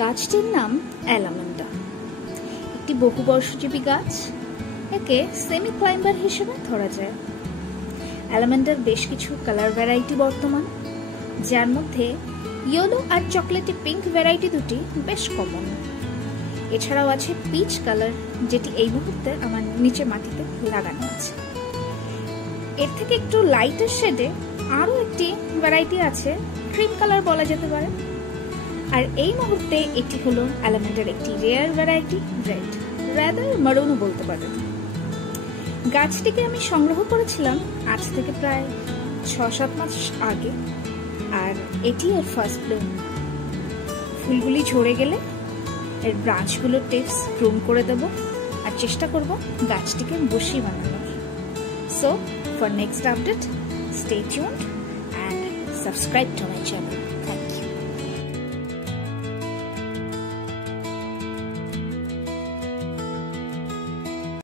গাছটির নাম অ্যালামান্ডা। একটি বহুবর্ষজীবী গাছ, একে সেমি ক্লাইম্বার হিসেবে ধরা যায়। অ্যালামান্ডার বেশ কিছু কালার ভ্যারাইটি বর্তমান, যার মধ্যে ইয়েলো আর চকলেটি পিঙ্ক ভ্যারাইটি দুটি বেশ কমন। এছাড়াও আছে পিচ কালার, যেটি এই মুহূর্তে আমার নিচে মাটিতে লাগানো আছে। এর থেকে একটু লাইটার শেডে আরও একটি ভ্যারাইটি আছে, ক্রিম কালার বলা যেতে পারে। আর এই মুহূর্তে এটি হলো অ্যালামান্ডার একটি রেয়ার ভ্যারাইটি, রেড, রাদার মারুনও বলতে পারেন। গাছটিকে আমি সংগ্রহ করেছিলাম আজ থেকে প্রায় 6-7 মাস আগে, আর এটি এর ফার্স্ট ব্লুম। ফুলগুলি ঝরে গেলে এর ব্রাঞ্চগুলোর টিপস প্রুন করে দেব আর চেষ্টা করব গাছটিকে বসি বানানোর। So for next update, stay tuned and subscribe to my channel.